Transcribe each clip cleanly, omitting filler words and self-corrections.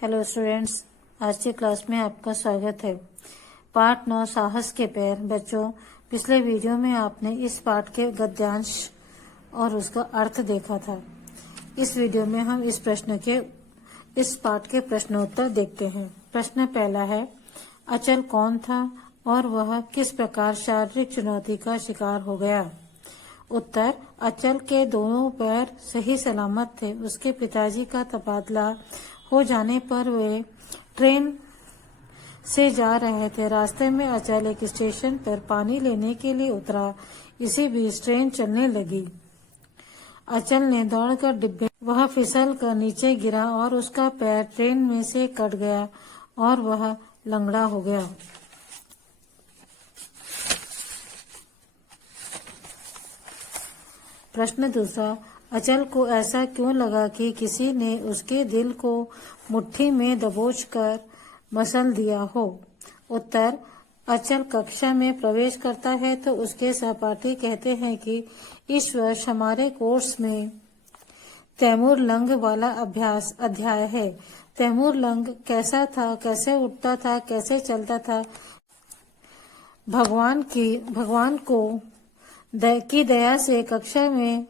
Hello students, आज की class में आपका स्वागत है। पाठ 9 साहस के पैर। बच्चों, पिछले वीडियो में आपने इस पाठ के गद्यांश और उसका अर्थ देखा था। इस वीडियो में हम इस पाठ के प्रश्नोत्तर देखते हैं। प्रश्न पहला है, अचल कौन था और वह किस प्रकार शारीरिक चुनौती का शिकार हो गया? उत्तर, अचल के दोनों पैर सही सलामत थे। उसके पिताजी का तबादला हो जाने पर वे ट्रेन से जा रहे थे। रास्ते में अचल एक स्टेशन पर पानी लेने के लिए उतरा। इसी बीच ट्रेन चलने लगी। अचल ने दौड़कर डिब्बे, वह फिसल कर नीचे गिरा और उसका पैर ट्रेन में से कट गया और वह लंगड़ा हो गया। प्रश्न दूसरा, अचल को ऐसा क्यों लगा कि किसी ने उसके दिल को मुट्ठी में दबोचकर मसल दिया हो? उत्तर, अचल कक्षा में प्रवेश करता है तो उसके सहपाठी कहते हैं कि इस वर्ष हमारे कोर्स में तैमूर लंग वाला अध्याय है। तैमूर लंग कैसा था, कैसे उठता था, कैसे चलता था? भगवान की दया से कक्षा में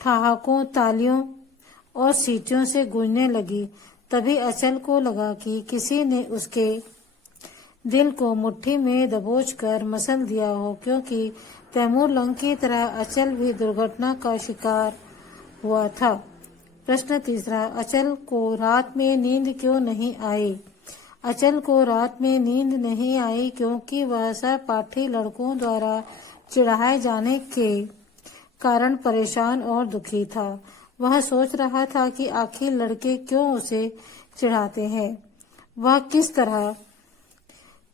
ठहाकों, तालियों और सीटियों से गूंजने लगी। तभी अचल को लगा कि किसी ने उसके दिल को मुट्ठी में दबोचकर मसल दिया हो, क्योंकि तैमूर लंग की तरह अचल भी दुर्घटना का शिकार हुआ था। प्रश्न तीसरा, अचल को रात में नींद क्यों नहीं आई? अचल को रात में नींद नहीं आई क्योंकि वह सहपाठी लड़कों द्वारा चिढ़ाए जाने के कारण परेशान और दुखी था। वह सोच रहा था कि आखिर लड़के क्यों उसे चिढ़ाते हैं। वह किस तरह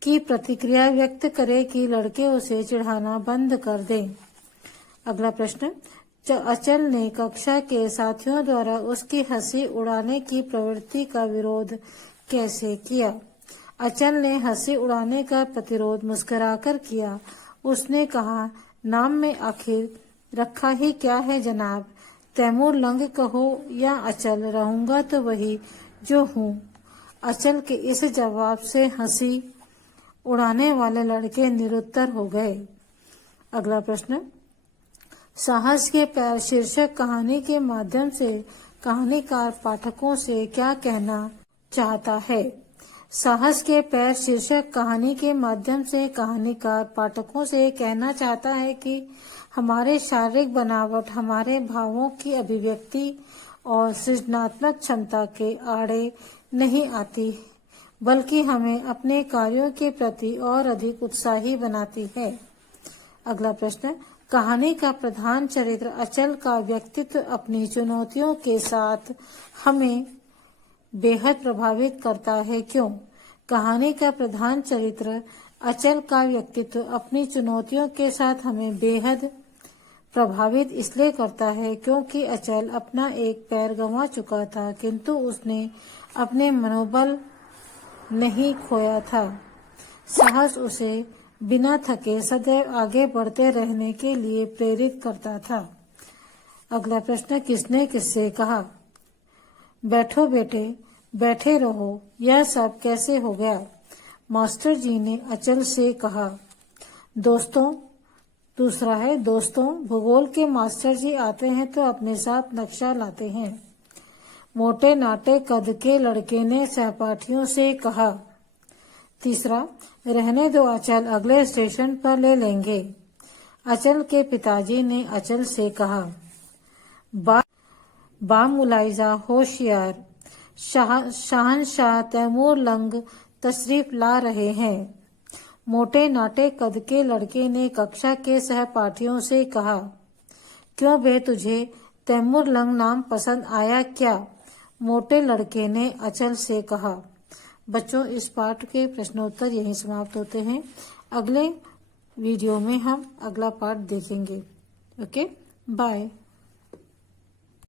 की प्रतिक्रिया व्यक्त करे कि लड़के उसे चिढ़ाना बंद कर दें। अगला प्रश्न, अचल ने कक्षा के साथियों द्वारा उसकी हंसी उड़ाने की प्रवृत्ति का विरोध कैसे किया? अचल ने हंसी उड़ाने का प्रतिरोध मुस्कुराकर किया। उसने कहा, नाम में आखिर रखा ही क्या है जनाब, तैमूर लंग कहो या अचल, रहूंगा तो वही जो हूँ। अचल के इस जवाब से हंसी उड़ाने वाले लड़के निरुत्तर हो गए। अगला प्रश्न, साहस के पैर शीर्षक कहानी के माध्यम से कहानीकार पाठकों से क्या कहना चाहता है? साहस के पैर शीर्षक कहानी के माध्यम से कहानीकार पाठकों से कहना चाहता है कि हमारे शारीरिक बनावट हमारे भावों की अभिव्यक्ति और सृजनात्मक क्षमता के आड़े नहीं आती, बल्कि हमें अपने कार्यों के प्रति और अधिक उत्साही बनाती है। अगला प्रश्न, कहानी का प्रधान चरित्र अचल का व्यक्तित्व अपनी चुनौतियों के साथ हमें बेहद प्रभावित करता है, क्यों? कहानी का प्रधान चरित्र अचल का व्यक्तित्व अपनी चुनौतियों के साथ हमें बेहद प्रभावित इसलिए करता है क्योंकि अचल अपना एक पैर गंवा चुका था, किंतु उसने अपने मनोबल नहीं खोया था। साहस उसे बिना थके सदैव आगे बढ़ते रहने के लिए प्रेरित करता था। अगला प्रश्न, किसने किससे कहा? बैठो बेटे, बैठे रहो, यह सब कैसे हो गया? मास्टर जी ने अचल से कहा। दूसरा है, दोस्तों, भूगोल के मास्टर जी आते हैं तो अपने साथ नक्शा लाते हैं। मोटे नाटे कद के लड़के ने सहपाठियों से कहा। तीसरा, रहने दो अचल, अगले स्टेशन पर ले लेंगे। अचल के पिताजी ने अचल से कहा। बामुलाइजा होशियार, शहंशाह तैमूर लंग तशरीफ ला रहे हैं। मोटे नाटे कद के लड़के ने कक्षा के सहपाठियों से कहा। क्यों बे, तुझे तैमूर लंग नाम पसंद आया क्या? मोटे लड़के ने अचल से कहा। बच्चों, इस पाठ के प्रश्नोत्तर यहीं समाप्त होते हैं। अगले वीडियो में हम अगला पाठ देखेंगे। Okay, bye.